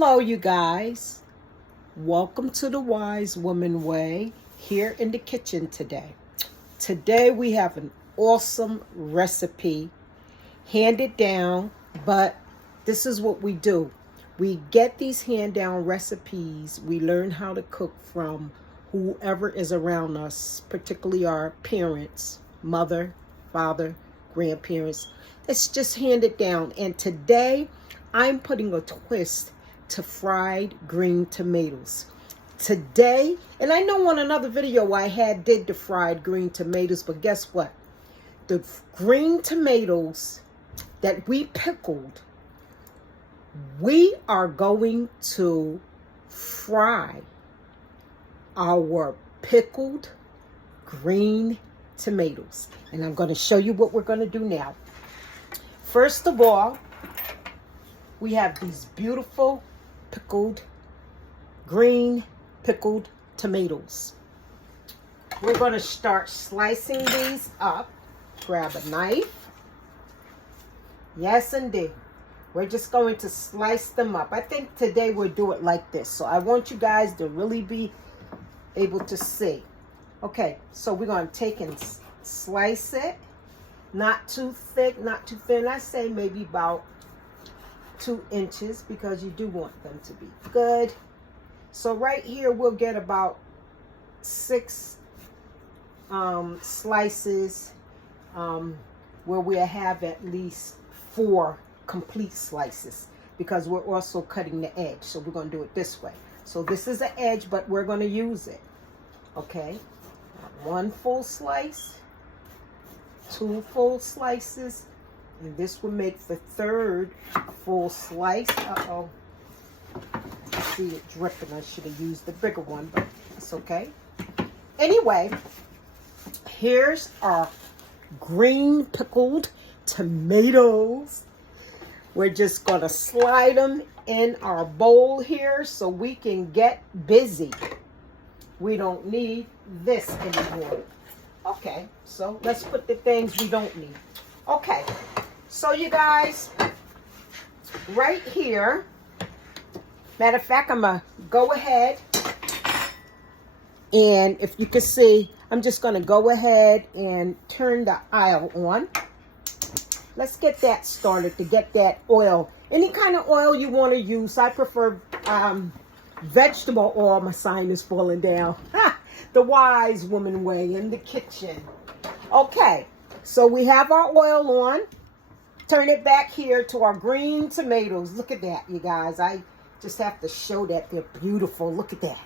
Hello, you guys. Welcome to the Wise Woman Way here in the kitchen today. Today we have an awesome recipe handed down, but this is what we do. We get these hand down recipes. We learn how to cook from whoever is around us, particularly our parents, mother, father, grandparents. It's just handed down. And today I'm putting a twist to fried green tomatoes. Today, and I know on another video I did the fried green tomatoes, but guess what? The green tomatoes that we pickled, we are going to fry our pickled green tomatoes. And I'm going to show you what we're going to do now. First of all, we have these beautiful green pickled tomatoes. We're going to start slicing these up. Grab a knife. Yes, indeed. We're just going to slice them up. I think today we'll do it like this. So I want you guys to really be able to see. Okay, so we're going to take and slice it. Not too thick, not too thin. I say maybe about 2 inches because you do want them to be good. So right here we'll get about 6 slices where we'll have at least 4 complete slices because we're also cutting the edge. So we're going to do it this way. So this is the edge, but we're going to use it. Okay, 1 full slice, 2 full slices, and this will make the 3rd full slice. Uh-oh. I see it dripping. I should have used the bigger one, but it's okay. Anyway, here's our green pickled tomatoes. We're just going to slide them in our bowl here so we can get busy. We don't need this anymore. Okay, so let's put the things we don't need. Okay, so you guys, right here, matter of fact, I'm going to go ahead and if you can see, I'm just going to go ahead and turn the aisle on. Let's get that started to get that oil. Any kind of oil you want to use. I prefer vegetable oil. My sign is falling down. The Wise Woman Way in the kitchen. Okay, so we have our oil on. Turn it back here to our green tomatoes. Look at that, you guys. I just have to show that they're beautiful. Look at that.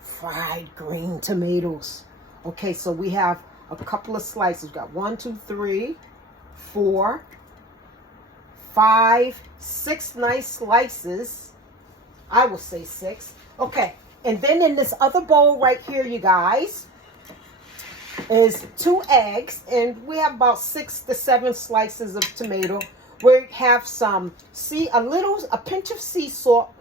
Fried green tomatoes. Okay, so we have a couple of slices. We've got 1, 2, 3, 4, 5, 6 nice slices. I will say 6. Okay, and then in this other bowl right here, you guys, is 2 eggs, and we have about 6 to 7 slices of tomato. We have some a pinch of sea salt,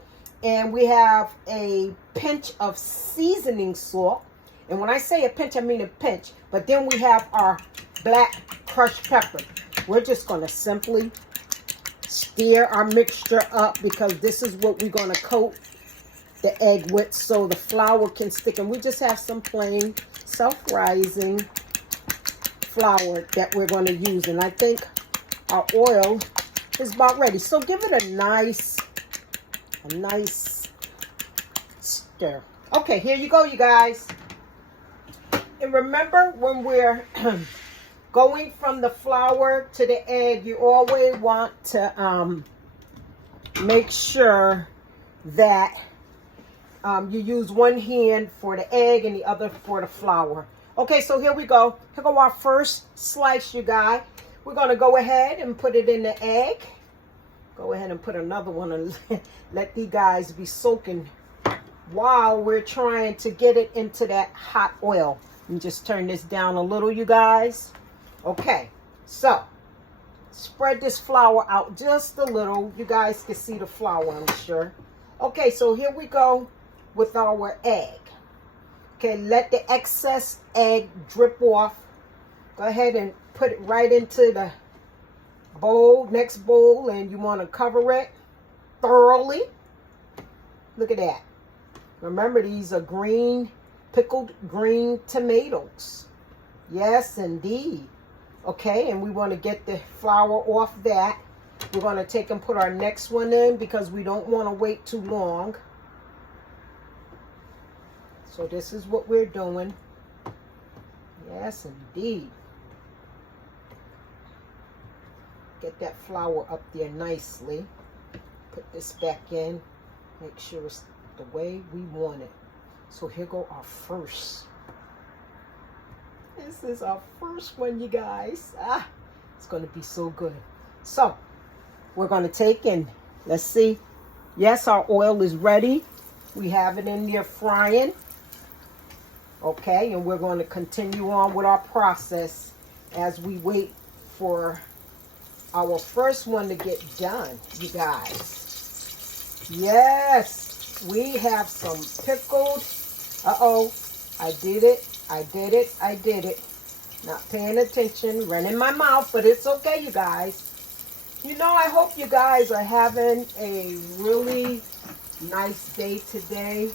and we have a pinch of seasoning salt. And when I say a pinch, I mean a pinch. But then we have our black crushed pepper. We're just going to simply stir our mixture up because this is what we're going to coat the egg with so the flour can stick. And we just have some plain self-rising flour that we're going to use. And I think our oil is about ready. So give it a nice stir. Okay, here you go, you guys. And remember, when we're going from the flour to the egg, you always want to make sure that you use one hand for the egg and the other for the flour. Okay, so here we go. Here go our first slice, you guys. We're going to go ahead and put it in the egg. Go ahead and put another one and let these guys be soaking while we're trying to get it into that hot oil. And just turn this down a little, you guys. Okay, so spread this flour out just a little. You guys can see the flour, I'm sure. Okay, so here we go with our egg. Okay, let the excess egg drip off. Go ahead and put it right into the bowl, next bowl, and you want to cover it thoroughly. Look at that. Remember, these are pickled green tomatoes. Yes, indeed. Okay, and we want to get the flour off that. We're going to take and put our next one in because we don't want to wait too long. So this is what we're doing. Yes, indeed. Get that flour up there nicely. Put this back in. Make sure it's the way we want it. So here go our first. This is our first one, you guys. It's going to be so good. So we're going to take and let's see. Yes, our oil is ready. We have it in there frying. Okay, and we're going to continue on with our process as we wait for our first one to get done, you guys. Yes, we have some pickled. Uh-oh, I did it. Not paying attention, running my mouth, but it's okay, you guys. You know, I hope you guys are having a really nice day today.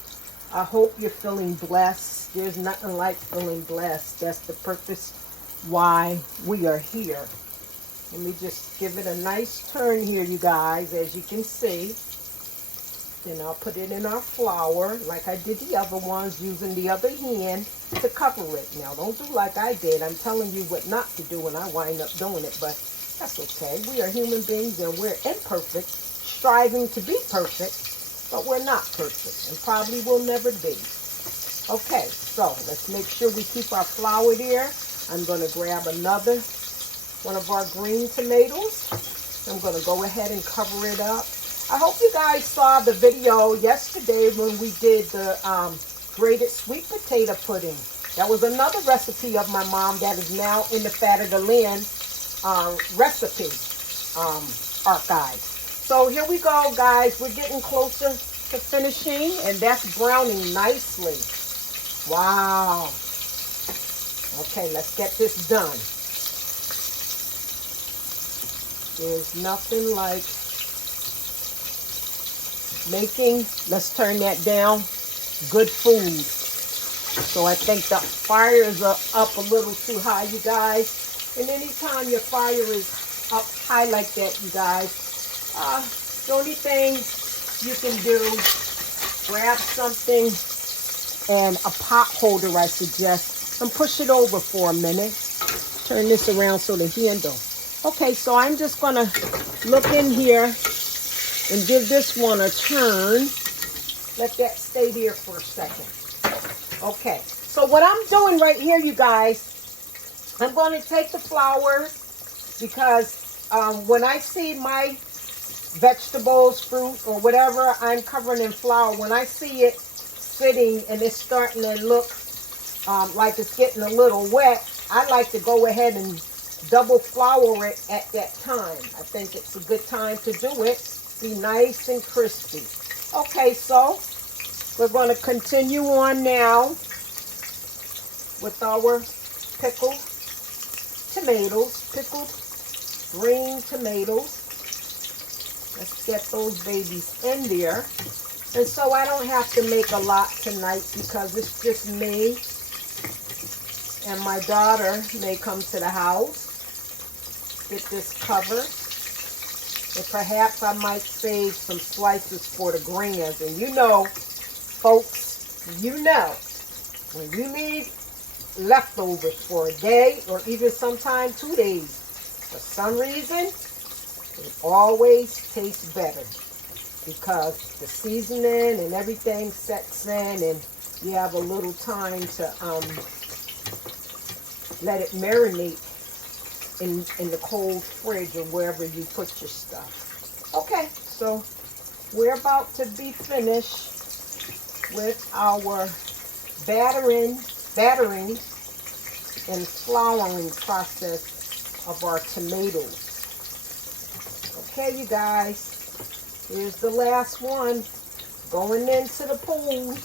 I hope you're feeling blessed. There's nothing like feeling blessed. That's the purpose why we are here. Let me just give it a nice turn here, you guys, as you can see. Then I'll put it in our flour like I did the other ones, using the other hand to cover it. Now, don't do like I did. I'm telling you what not to do when I wind up doing it, but that's okay. We are human beings and we're imperfect, striving to be perfect, but we're not perfect and probably will never be. Okay, so let's make sure we keep our flour there. I'm going to grab another one of our green tomatoes. I'm going to go ahead and cover it up. I hope you guys saw the video yesterday when we did the grated sweet potato pudding. That was another recipe of my mom that is now in the Fat of the Land recipe archive. So here we go, guys. We're getting closer to finishing, and that's browning nicely. Wow. Okay, let's get this done. There's nothing like making, let's turn that down, good food. So I think the fires are up a little too high, you guys. And anytime your fire is up high like that, you guys, the only thing you can do, grab something and a pot holder, I suggest, and push it over for a minute. Turn this around so the handle. Okay, so I'm just going to look in here and give this one a turn. Let that stay there for a second. Okay, so what I'm doing right here, you guys, I'm going to take the flour because when I see my vegetables, fruit, or whatever I'm covering in flour, when I see it sitting and it's starting to look like it's getting a little wet, I like to go ahead and double flour it at that time. I think it's a good time to do it. Be nice and crispy. Okay, so we're going to continue on now with our pickled tomatoes, pickled green tomatoes. Let's get those babies in there. And so I don't have to make a lot tonight because it's just me and my daughter may come to the house. Get this covered. And perhaps I might save some slices for the grands. And you know, folks, you know, when you need leftovers for a day or even sometime 2 days, for some reason, it always tastes better because the seasoning and everything sets in and you have a little time to let it marinate in the cold fridge or wherever you put your stuff. Okay, so we're about to be finished with our battering and flouring process of our tomatoes. Okay, you guys, here's the last one going into the pool.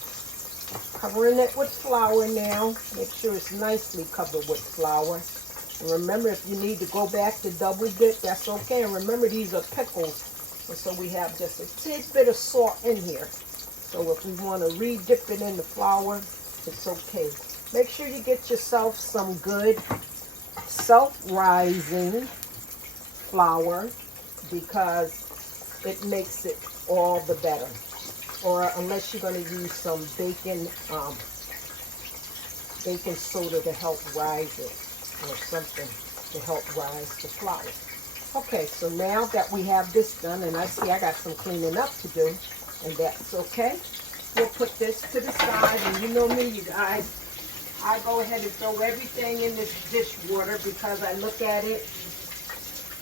Covering it with flour now. Make sure it's nicely covered with flour. And remember, if you need to go back to double dip, that's okay. And remember, these are pickles. And so we have just a tidbit of salt in here. So if we want to re-dip it in the flour, it's okay. Make sure you get yourself some good self-rising flour because it makes it all the better. Or unless you're going to use some baking soda to help rise it or something to help rise the flour. Okay, so now that we have this done, and I see I got some cleaning up to do, and that's okay. We'll put this to the side, and you know me, you guys, I go ahead and throw everything in this dishwater because I look at it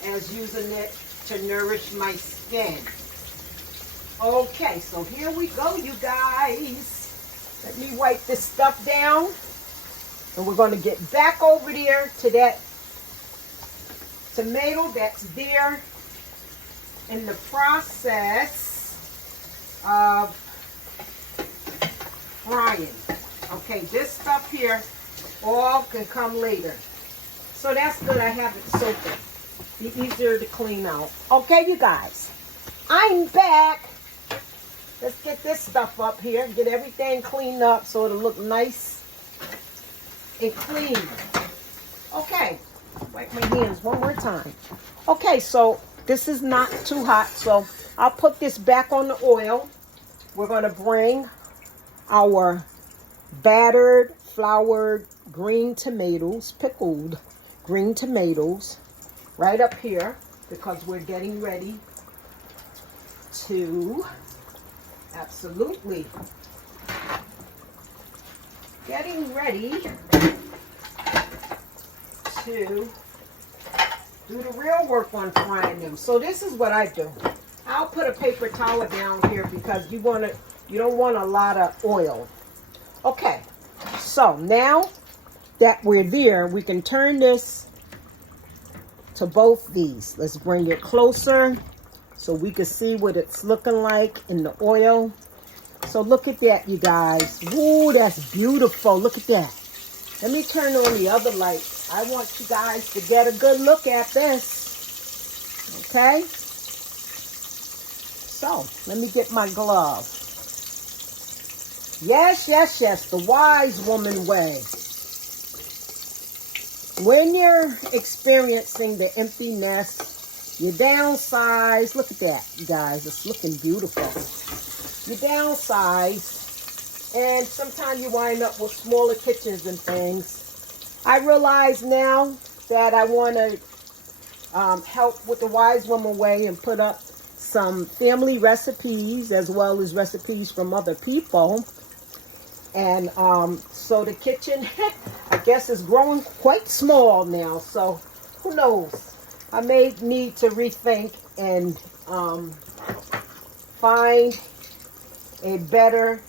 as using it to nourish my skin. Okay, so here we go, you guys. Let me wipe this stuff down, and we're going to get back over there to that tomato that's there in the process of frying. Okay, this stuff here all can come later. So that's good. I have it soaking. Be easier to clean out. Okay, you guys, I'm back. Let's get this stuff up here. Get everything cleaned up so it'll look nice and clean. Okay. Wipe my hands one more time. Okay, so this is not too hot, so I'll put this back on the oil. We're going to bring our battered, floured green tomatoes, pickled green tomatoes, right up here because we're getting ready to, absolutely, getting ready to do the real work on frying them. So this is what I do. I'll put a paper towel down here because you don't want a lot of oil. Okay, so now that we're there, we can turn this to both these. Let's bring it closer so we can see what it's looking like in the oil. So look at that, you guys. Ooh, that's beautiful. Look at that. Let me turn on the other light. I want you guys to get a good look at this. Okay? So, let me get my glove. Yes, yes, yes. The wise woman way. When you're experiencing the empty nest, you downsize. Look at that, you guys. It's looking beautiful. You downsize. And sometimes you wind up with smaller kitchens and things. I realize now that I want to help with the Wise Woman Way and put up some family recipes as well as recipes from other people. And so the kitchen, I guess, is growing quite small now. So who knows? I may need to rethink and find a better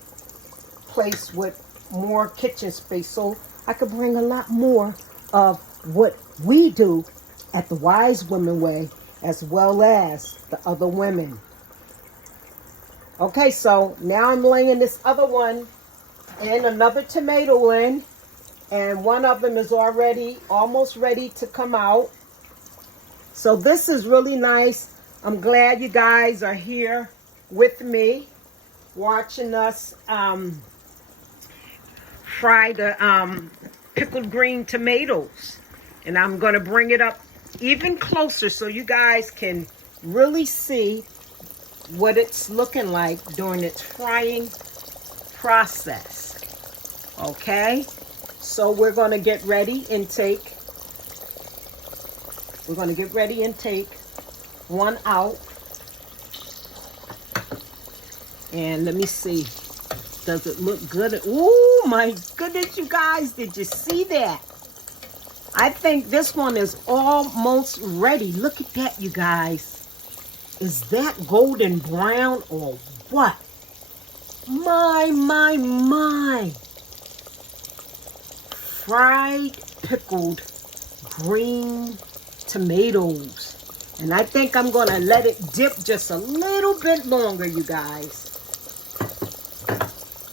place with more kitchen space so I could bring a lot more of what we do at the Wise Women Way as well as the other women. Okay, so now I'm laying this other one and another tomato in, and one of them is already almost ready to come out. So this is really nice. I'm glad you guys are here with me watching us fry the pickled green tomatoes. And I'm going to bring it up even closer so you guys can really see what it's looking like during its frying process. Okay, so we're going to get ready and take one out. And let me see, does it look good? Oh my goodness, you guys, did you see that? I think this one is almost ready. Look at that, you guys. Is that golden brown or what? My. Fried pickled green tomatoes. And I think I'm going to let it dip just a little bit longer, you guys.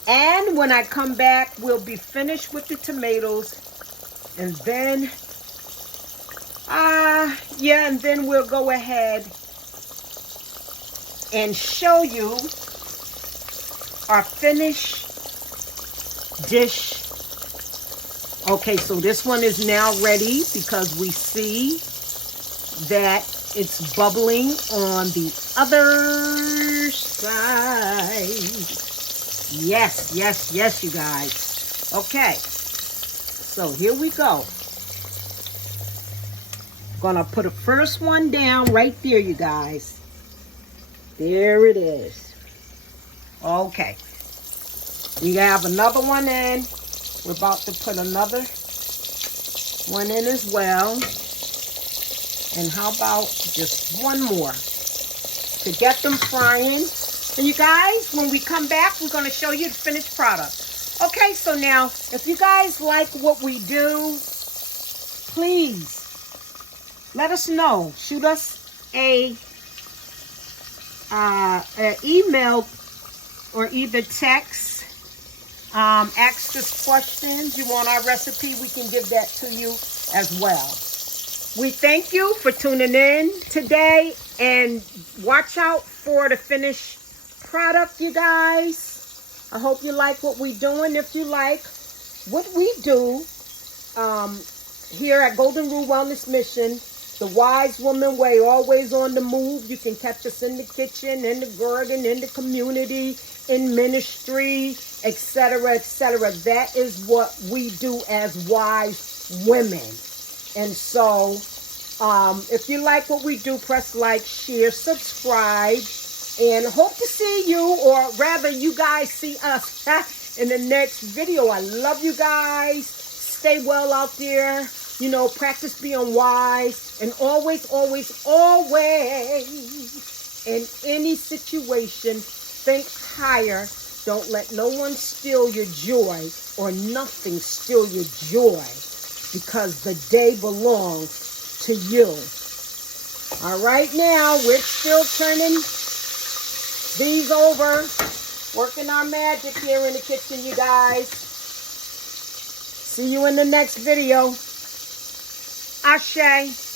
And when I come back, we'll be finished with the tomatoes. And then, and then we'll go ahead and show you our finished dish. Okay, so this one is now ready because we see that it's bubbling on the other side. Yes, yes, yes, you guys. Okay, so here we go. Gonna put a first one down right there, you guys. There it is. Okay. We have another one in. We're about to put another one in as well. And how about just one more to get them frying. And you guys, when we come back, we're going to show you the finished product. Okay, so now, if you guys like what we do, please let us know. Shoot us a email or either text. Ask us questions. You want our recipe, we can give that to you as well. We thank you for tuning in today, and watch out for the finished product, you guys. I hope you like what we're doing. If you like what we do here at Golden Rule Wellness Mission, the Wise Woman Way, always on the move. You can catch us in the kitchen, in the garden, in the community, in ministry, etc., etc. That is what we do as wise women. And so, if you like what we do, press like, share, subscribe, and hope to see you, or rather you guys see us in the next video. I love you guys. Stay well out there. You know, practice being wise, and always, always, always, in any situation, think higher. Don't let no one steal your joy, or nothing steal your joy, because the day belongs to you. All right, now we're still turning these over, working our magic here in the kitchen, you guys. See you in the next video. Ashe.